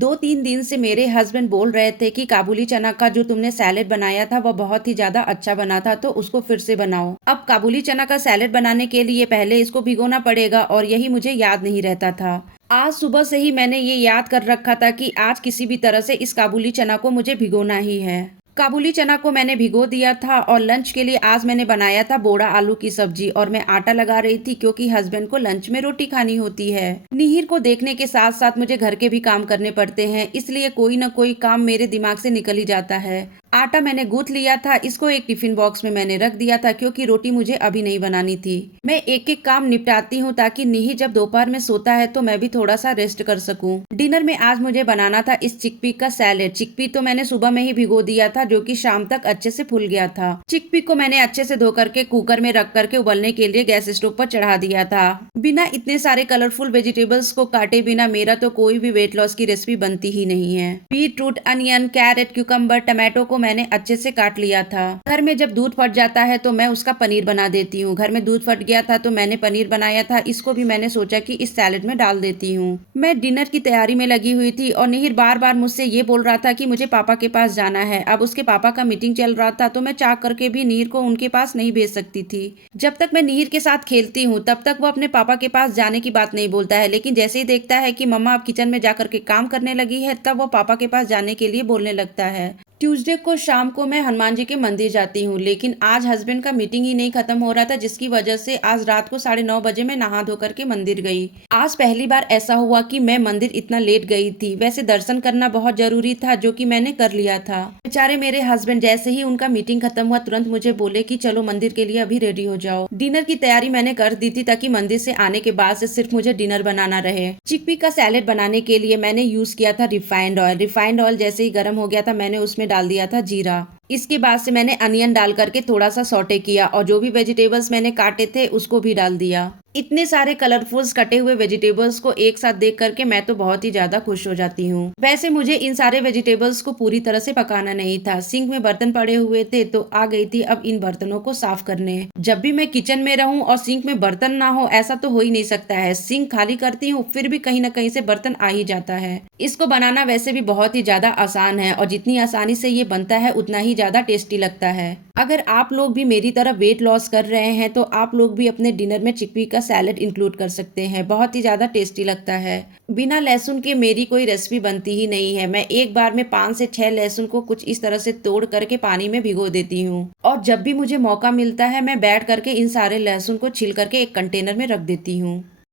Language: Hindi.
2-3 दिन से मेरे हस्बैंड बोल रहे थे कि काबुली चना का जो तुमने सैलेड बनाया था वह बहुत ही ज़्यादा अच्छा बना था, तो उसको फिर से बनाओ। अब काबुली चना का सैलेड बनाने के लिए पहले इसको भिगोना पड़ेगा और यही मुझे याद नहीं रहता था। आज सुबह से ही मैंने ये याद कर रखा था कि आज किसी भी तरह से इस काबुली चना को मुझे भिगोना ही है। काबुली चना को मैंने भिगो दिया था और लंच के लिए आज मैंने बनाया था बोड़ा आलू की सब्जी और मैं आटा लगा रही थी क्योंकि हस्बैंड को लंच में रोटी खानी होती है। निहिर को देखने के साथ साथ मुझे घर के भी काम करने पड़ते हैं, इसलिए कोई ना कोई काम मेरे दिमाग से निकल ही जाता है। आटा मैंने गूंथ लिया था, इसको एक टिफिन बॉक्स में मैंने रख दिया था क्योंकि रोटी मुझे अभी नहीं बनानी थी। मैं एक एक काम निपटाती हूँ ताकि निहिर जब दोपहर में सोता है तो मैं भी थोड़ा सा रेस्ट कर सकूं। डिनर में आज मुझे बनाना था इस चिकपी का सैलेड। चिकपी तो मैंने सुबह में ही भिगो दिया था जो कि शाम तक अच्छे से फूल गया था। चिकपी को मैंने अच्छे से धो करके कुकर में रख करके उबलने के लिए गैस स्टोव पर चढ़ा दिया था। बिना इतने सारे कलरफुल वेजिटेबल्स को काटे बिना मेरा तो कोई भी वेट लॉस की रेसिपी बनती ही नहीं है। Beetroot, onion, carrot, cucumber, tomato को मैंने अच्छे से काट लिया था। घर में जब दूध फट जाता है तो मैं उसका पनीर बना देती हूँ। घर में दूध फट गया था तो मैंने पनीर बनाया था, इसको भी मैंने सोचा कि इस सैलेड में डाल देती हूँ। मैं डिनर की तैयारी में लगी हुई थी और निहिर बार बार मुझसे ये बोल रहा था कि मुझे पापा के पास जाना है। अब उसके पापा का मीटिंग चल रहा था तो मैं चाह करके भी निहिर को उनके पास नहीं भेज सकती थी। जब तक मैं निहिर के साथ खेलती हूँ तब तक वो अपने पापा के पास जाने की बात नहीं बोलता है, लेकिन जैसे ही देखता है कि मम्मा अब किचन में जाकर के काम करने लगी है तब वो पापा के पास जाने के लिए बोलने लगता है। ट्यूसडे को शाम को मैं हनुमान जी के मंदिर जाती हूँ, लेकिन आज हस्बैंड का मीटिंग ही नहीं खत्म हो रहा था जिसकी वजह से आज रात को 9:30 बजे मैं नहा धो करके मंदिर गई। आज पहली बार ऐसा हुआ कि मैं मंदिर इतना लेट गई थी। वैसे दर्शन करना बहुत जरूरी था जो कि मैंने कर लिया था। बेचारे मेरे हस्बैंड जैसे ही उनका मीटिंग खत्म हुआ तुरंत मुझे बोले कि चलो मंदिर के लिए अभी रेडी हो जाओ। डिनर की तैयारी मैंने कर दी थी ताकि मंदिर से आने के बाद से सिर्फ मुझे डिनर बनाना रहे। चिकपी का सैलेड बनाने के लिए मैंने यूज किया था रिफाइंड ऑयल। रिफाइंड ऑयल जैसे ही गर्म हो गया था मैंने उसमें डाल दिया था जीरा। इसके बाद से मैंने अनियन डाल करके थोड़ा सा सौटे किया और जो भी वेजिटेबल्स मैंने काटे थे उसको भी डाल दिया। इतने सारे कलरफुल्स कटे हुए वेजिटेबल्स को एक साथ देख करके मैं तो बहुत ही ज्यादा खुश हो जाती हूँ। वैसे मुझे इन सारे वेजिटेबल्स को पूरी तरह से पकाना नहीं था। सिंक में बर्तन पड़े हुए थे तो आ गई थी अब इन बर्तनों को साफ करने। जब भी मैं किचन में रहूं और सिंक में बर्तन ना हो ऐसा तो हो ही नहीं सकता है। सिंक खाली करती हूँ फिर भी कहीं ना कहीं से बर्तन आ ही जाता है। इसको बनाना वैसे भी बहुत ही ज्यादा आसान है और जितनी आसानी से ये बनता है उतना ही ज्यादा टेस्टी लगता है। अगर आप लोग भी मेरी तरह वेट लॉस कर रहे हैं तो आप लोग भी अपने डिनर में चिकपी का सैलेड इंक्लूड कर सकते हैं। बहुत ही ज्यादा टेस्टी लगता है। बिना लहसुन के मेरी कोई रेसिपी बनती ही नहीं है। मैं एक बार में 5 से 6 लहसुन को कुछ इस तरह से तोड़ करके पानी में भिगो देती हूँ और जब भी मुझे मौका मिलता है मैं बैठ करके इन सारे लहसुन को छील करके एक कंटेनर में रख देती हूँ।